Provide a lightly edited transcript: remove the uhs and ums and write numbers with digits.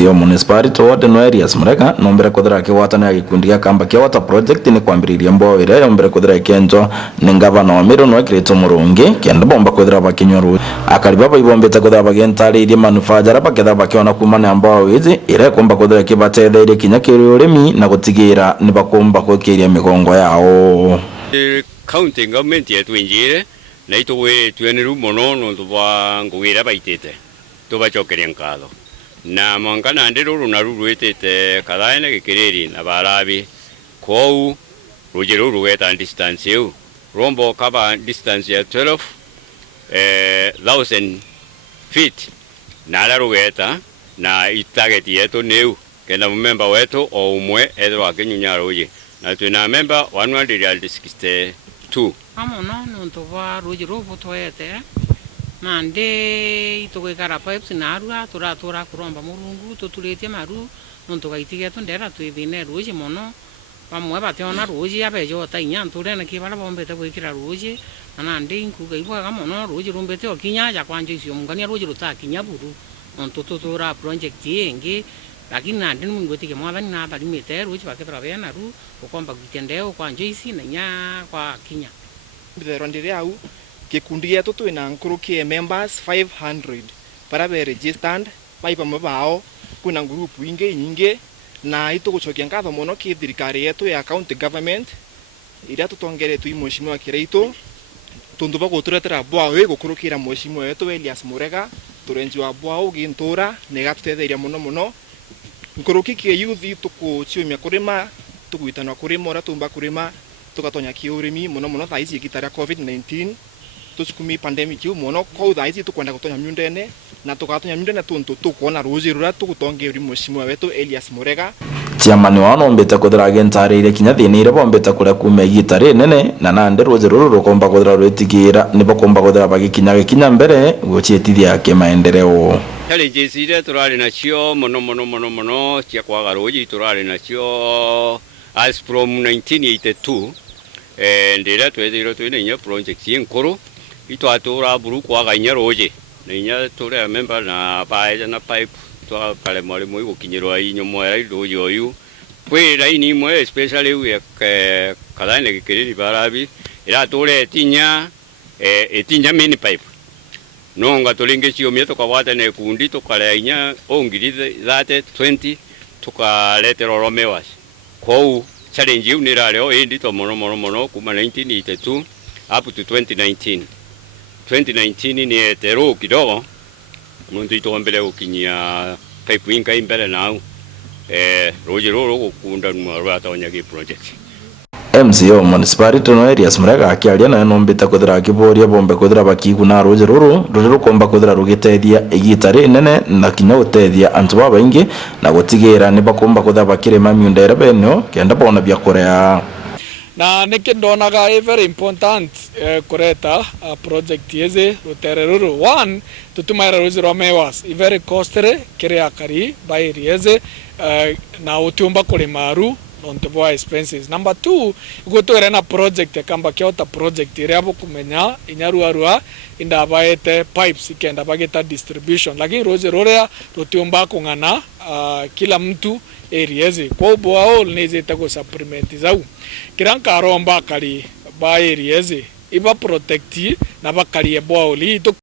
MCO municipality ward no areas murega nombere kuthira kiwatana ya gikundi gia Kambakia water project ni kwambiriria mbo ire yombere kuthira kenjo ni governor wa Miru no Kirito Murungi kenda bomba kuthira bakinyoru akariba bayibombete kuthira bagentaririe manufacturer baketha bakiona kumana mbo wizi ire kumba kuthira kibatetheire kinya kiri urimi na gutigira ni bakumba kukiria migongo yao. County government yetu injire na ituwe tueniru mono no tuba ngwira baitete tubachokeria nkatho na mangana ndiro na ruruetete kadaine gikiriri na barabi kou rujero ruweta distance eu rombo kaba distance ya 12,000 feet na la ruweta na itarget yetu neu kenda member wetu o umwe edro akenyunya roje na tuna member 162 amono no tuba rujero botoete mande itogekara pipes na arua tura kuromba murungu tuturetie maru nonto gaitigia tondera twithine ruji mono bamwe bationa ruji abejo tainya nture na kibara bombete gwikira ruji na ndi nkuga ibwaga mono ruji rumbete okinya ya kwanje icio mungania ruji rutakinya buru nonto tutura project yengi lakini nandi mungwetike mwathani na balimete ruji bakethra bena ru ukomba gwitendeo kwanje ici na nya kwa kinya bithero ndire au gikundi gietu twina nkurukie members 500 para be registered baipa mabao kuna group nyingi na itugucokia ngatho muno ki thirikari yetu ya county government iria tutongeretu imweshimwa Kirito tundu baguturetera bwawe gukurukira mweshimwa yetu Elias Murega turenji wa bwawe gintura negatutetheria muno nkuruki ki youth tukuchiumia kurima tugwitana kurima ora tumba kurima tukatonya kiurimi muno thaici gitara COVID-19 tuchukumi pandemic yu muno ko thaici tukwenda gutonya myundene na tukatonya myundene tuntu tukuona ruji rura tugutongeria mweshimwa wetu Elias Murega Chiamani wano mbeta kuthira gentariire kinya thini bombeta kuria kuma igitari nene na nande ruji ruru rukomba kuthira rwitigira ni bakomba kuthira bagikinya mbere guchietithia kimaendeleo. Challenges ile turari nacio mono cia kwaga ruji turari nacio as from 1982 ndira twethiro twina project yinkuru itwatura buru kwaga inya ruji na inya tore member na baeja na pipe twa kale mole moi gukinyirwa inyo moya ruji oyu kwe raini mo especially we kalaine gikiriri barabi ira tore tinya etinya mini pipe nonga tolinge chiomia tukawata ne kundi tukale inya ongiri zate 20 tukaletero romewas kou challenge yu nirareo endi to mono kuma 1982 up to 2019 ni etero kidogo muntu itombele ukinyia pipe winka imbele nao roji roro gukunda numara tawanya ki project. MCO municipality no areas murega akiaria na nombita kuthira kiboria bombe kuthira bakigu na ruji ruru rukomba kuthira rugitethia igitari nene na kinya gutethia antu babaingi na gutigira ni bakomba kuthira bakirima myundere beno kenda bona bya korea na nikindonaga very important kureta project yeze rutere ruru one tutumaira ruji romewas very costly kiria kari by yeze na utumba kulimaru non expenses. Number 2, gutu na project ya Kambakia water project iriabo kumenya inyaruarua inda baete pipes ikenda bageta distribution lakini roje rorea rotiomba kungana kila mtu areas kwa Borehole neze tako supplement zau kiranka romba kali ba areas iba protect na bakali Borehole